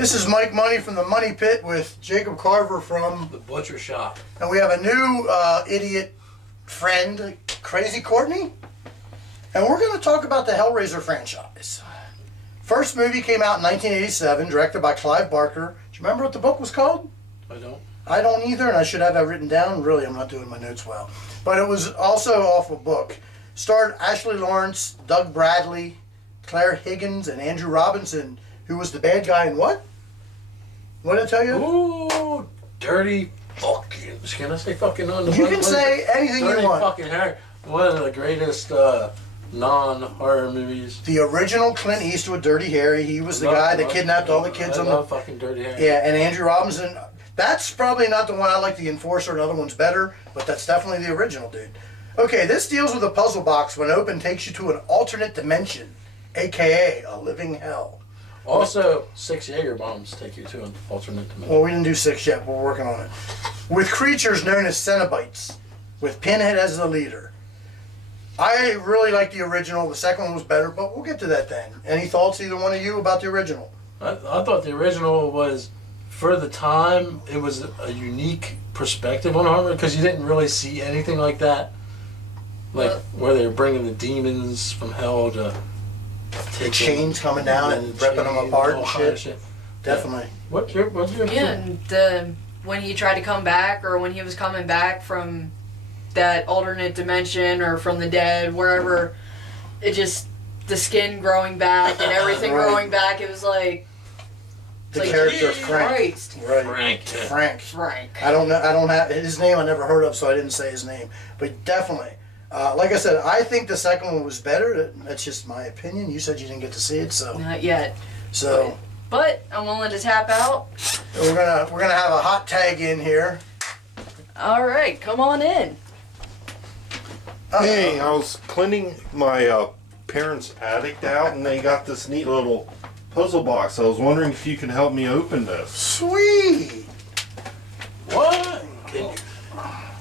This is Mike Money from the Money Pit with Jacob Carver from The Butcher Shop. And we have a new idiot friend, Crazy Courtney. And we're going to talk about the Hellraiser franchise. First movie came out in 1987, directed by Clive Barker. Do you remember what the book was called? I don't. I don't either, and I should have that written down. Really, I'm not doing my notes well. But it was also off a book. Starred Ashley Lawrence, Doug Bradley, Claire Higgins, and Andrew Robinson, who was the bad guy in what? What did I tell you? Ooh, dirty fucking. Can I say fucking on the You can say anything you want. Dirty fucking hair. One of the greatest non-horror movies. The original Clint Eastwood, Dirty Harry. He was the guy that kidnapped all the kids I on love fucking Dirty Harry. Yeah, and Andrew Robinson. That's probably not the one I like. The Enforcer, the other one's better, but that's definitely the original, dude. Okay, this deals with a puzzle box when open takes you to an alternate dimension, aka a living hell. Also, 6 Jaeger bombs take you to an alternate dimension. Well, we didn't do 6 yet. We're working on it. With creatures known as Cenobites, with Pinhead as the leader. I really like the original. The second one was better, but we'll get to that then. Any thoughts, either one of you, about the original? I thought the original was, for the time, it was a unique perspective on horror because you didn't really see anything like that. Like where they were bringing the demons from hell to take chains coming down and ripping them apart and shit. Definitely. Yeah. What's your Yeah, and when he tried to come back, or when he was coming back from that alternate dimension or from the dead, wherever, it just, the skin growing back and everything Right. growing back, it was like... The character Frank. Christ. Right. Frank. Frank. I don't have his name. I never heard of, so I didn't say his name. But definitely. Like I said, I think the second one was better. That's just my opinion. You said you didn't get to see it, so. Not yet. So. But I'm willing to tap out. We're gonna have a hot tag in here. All right, come on in. Hey, I was cleaning my parents' attic out, and they got this neat little puzzle box. I was wondering if you could help me open this. Sweet. What?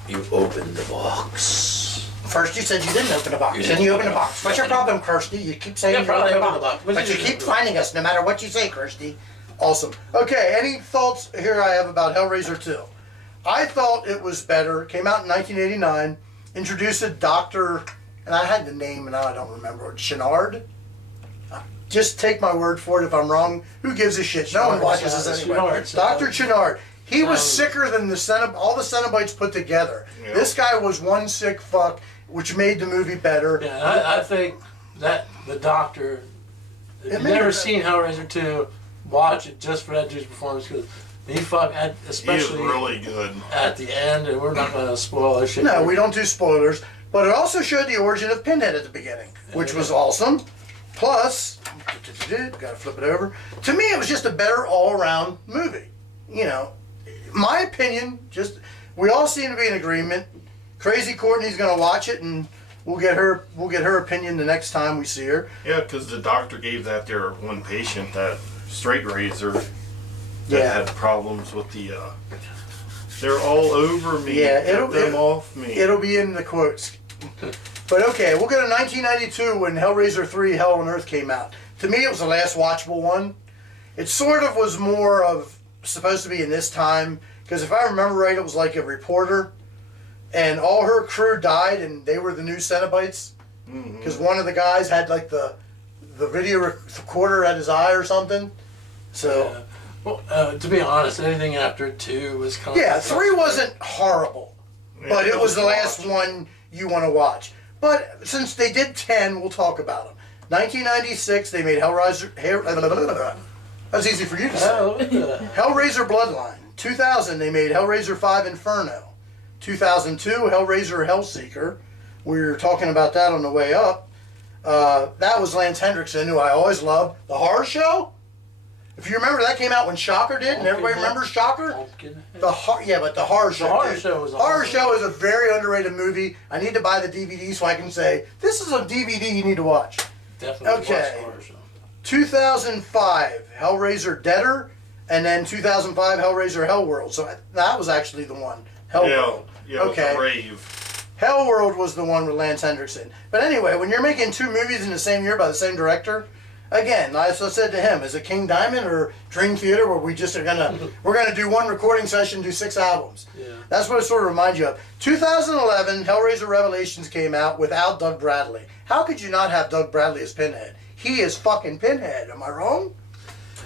You opened the box. First you said you didn't open the box, then you opened the box. What's your problem, Kirsty? You keep saying you opened the box. But you keep finding us no matter what you say, Kirsty. Awesome. Okay, any thoughts here I have about Hellraiser 2? I thought it was better. Came out in 1989. Introduced a doctor, and I had the name and now I don't remember it. Chenard? Just take my word for it if I'm wrong. Who gives a shit? No one watches this anyway. Dr. Chenard. He was sicker than all the Cenobites put together. Yep. This guy was one sick fuck, which made the movie better. Yeah, I think that the Doctor, if you've never seen Hellraiser 2, watch it just for that dude's performance, because he especially he is really good at the end, and we're not going to spoil this shit. No, we don't do spoilers, but it also showed the origin of Pinhead at the beginning, which was awesome. Plus, gotta flip it over. To me, it was just a better all-around movie. You know, my opinion, we all seem to be in agreement. Crazy Courtney's gonna watch it, and we'll get her opinion the next time we see her. Yeah, because the doctor gave that their one patient, that straight razor, that had problems with the. They're all over me. Yeah, Get them off me. It'll be in the quotes. But okay, we'll go to 1992 when Hellraiser 3: Hell on Earth came out. To me, it was the last watchable one. It sort of was more of supposed to be in this time, because if I remember right, it was like a reporter, and all her crew died, and they were the new Cenobites, because one of the guys had like the video recorder at his eye or something. So, well, to be honest, anything after 2 was kind of 3 wasn't horrible, but it was the last one you want to watch. But since they did 10, we'll talk about them. 1996, they made Hellraiser. That's easy for you to say. Hellraiser Bloodline. 2000, they made Hellraiser 5 Inferno. 2002, Hellraiser Hellseeker. We were talking about that on the way up. That was Lance Henriksen, who I always loved. The Horror Show? If you remember, that came out when Shocker did, and everybody remembers Shocker? But the Horror Show. The Horror Show was Horror Show is a very underrated movie. I need to buy the DVD so I can say, this is a DVD you need to watch. Definitely Okay. watch Horror Show. 2005, Hellraiser Deader, and then 2005, Hellraiser Hellworld. So that was actually the one. Hellworld. Yeah, okay. Brave. Hellworld was the one with Lance Henriksen. But anyway, when you're making 2 movies in the same year by the same director, again, as I said to him, is it King Diamond or Dream Theater where we just are we're gonna do one recording session, do 6 albums? Yeah. That's what it sort of reminds you of. 2011, Hellraiser Revelations came out without Doug Bradley. How could you not have Doug Bradley as Pinhead? He is fucking Pinhead. Am I wrong?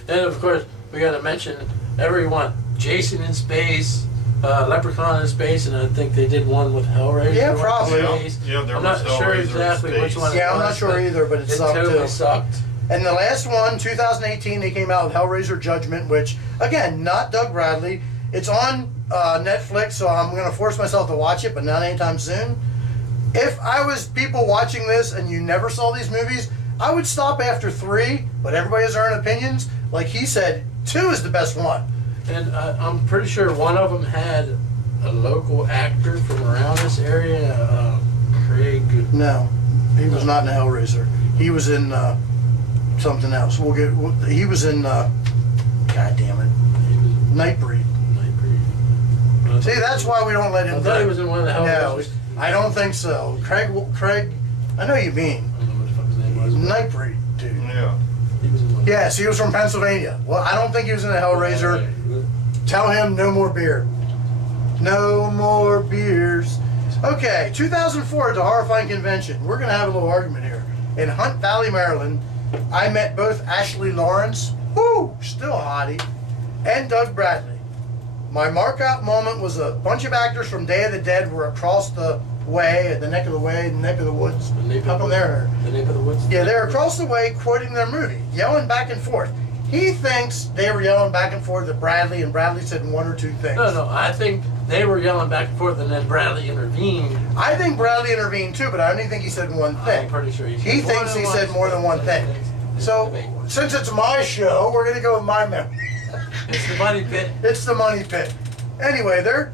And of course, we got to mention everyone. Jason in space, Leprechaun in space, and I think they did one with Hellraiser. Yeah, probably. Yeah, there I'm was not sure Hellraiser in exactly which space. one. Yeah, I'm was, not sure either, but it sucked totally too. sucked. And the last one, 2018, they came out with Hellraiser Judgment, which, again, not Doug Bradley. It's on Netflix, so I'm going to force myself to watch it, but not anytime soon. If I was people watching this and you never saw these movies, I would stop after 3, but everybody has their own opinions. Like he said, 2 is the best one. And I'm pretty sure one of them had a local actor from around this area, Craig. No, he was not in Hellraiser. He was in something else. He was in, God damn it, Nightbreed. See, that's why we don't let him I thought he do was in one of the No, Hellraisers. I don't think so. Craig, I know you mean. I don't know what the fuck his name was. Nightbreed, dude. Yeah. He was in one. Yes, he was from Pennsylvania. Well, I don't think he was in a Hellraiser. Tell him no more beer. No more beers. Okay, 2004 at the Horrifying Convention. We're going to have a little argument here. In Hunt Valley, Maryland, I met both Ashley Lawrence, whoo, still a hottie, and Doug Bradley. My mark-out moment was a bunch of actors from Day of the Dead were across the way, at the neck of the way, the neck of the woods. How come they're The Neck of the Woods? Yeah, they're across the way quoting their movie, yelling back and forth. He thinks they were yelling back and forth at Bradley, and Bradley said 1 or 2 things. No, I think they were yelling back and forth, and then Bradley intervened. I think Bradley intervened too, but I don't think he said one thing. I'm pretty sure he He thinks he said more than one thing. So, since it's my show, we're going to go with my memory. It's the money pit. It's the money pit. Anyway, they're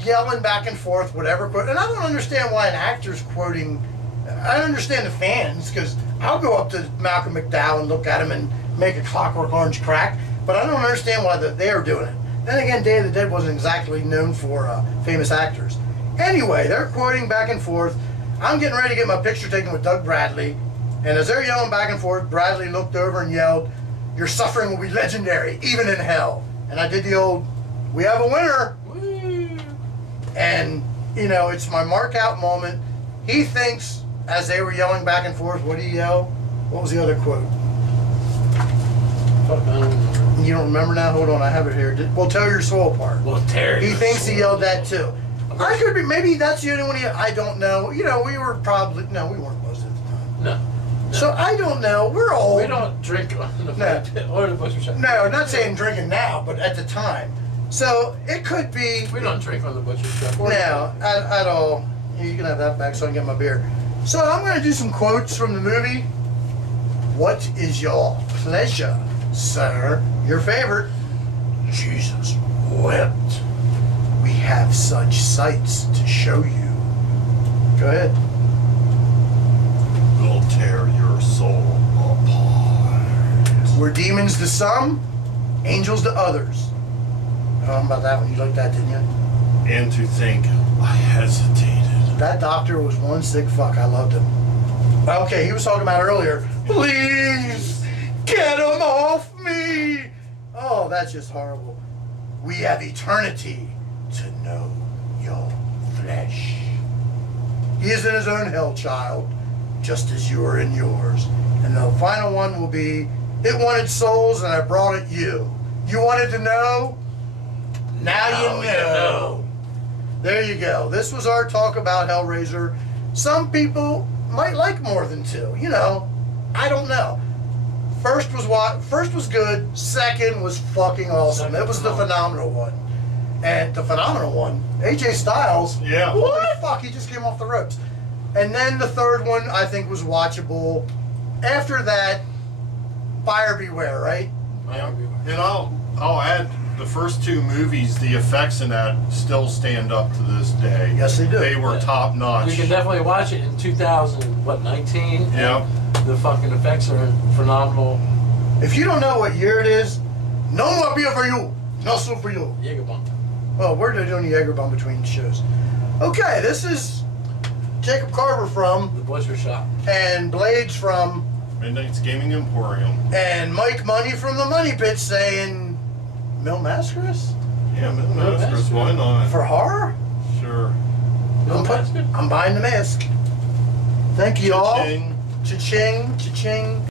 yelling back and forth, whatever quote. And I don't understand why an actor's quoting. I don't understand the fans, because I'll go up to Malcolm McDowell and look at him and make a Clockwork Orange crack, but I don't understand why they're doing it. Then again, Day of the Dead wasn't exactly known for famous actors. Anyway, they're quoting back and forth. I'm getting ready to get my picture taken with Doug Bradley, and as they're yelling back and forth, Bradley looked over and yelled, "Your suffering will be legendary, even in hell." And I did the old, "We have a winner." Woo. And, you know, it's my mark out moment. He thinks, as they were yelling back and forth, what did he yell? What was the other quote? Fuck, I don't remember. You don't remember now? Hold on, I have it here. Well, tear your soul apart. Well, Terry. He thinks he yelled that too. I could be, maybe that's the only one I don't know. You know, we were probably, no, we weren't most of the time. No. So I don't know. We're old. We don't drink on the No. pit or the butcher shop. No, not saying drinking now, but at the time. So it could be. We don't drink on the butcher shop. No, at all. You can have that back so I can get my beer. So I'm going to do some quotes from the movie. What is your pleasure, sir? Your favorite. Jesus wept. We have such sights to show you. Go ahead. We'll tear your soul apart. We're demons to some, angels to others. How about that one? You liked that, didn't you? And to think I hesitated. That doctor was one sick fuck. I loved him. Okay, he was talking about earlier. Please get him off me. Oh, that's just horrible. We have eternity to know your flesh. He is in his own hell, child, just as you are in yours. And the final one will be, it wanted souls and I brought it you. You wanted to know? Now you know. There you go. This was our talk about Hellraiser. Some people might like more than 2. You know, I don't know. First was good. Second was fucking awesome. It was the phenomenal one. And the phenomenal one, AJ Styles. Yeah. Holy fuck, he just came off the ropes. And then the third one I think was watchable. After that, buyer beware, right? And I'll add, the first 2 movies, the effects in that still stand up to this day. Yes, they do. They were top notch. You can definitely watch it in 2019. Yeah. The fucking effects are phenomenal. If you don't know what year it is, no more beer for you. No soup for you. Jägerbomb. Well, we're doing the Jagerbomb between shows. Okay, this is Jacob Carver from, The butcher shop. and Blades from Midnight's Gaming Emporium. And Mike Money from the Money Pit saying, Mil Mascaris? Yeah, Masters, why not? For horror? Sure. I'm buying the mask. Thank you all. Cha-ching. Cha-ching, cha-ching.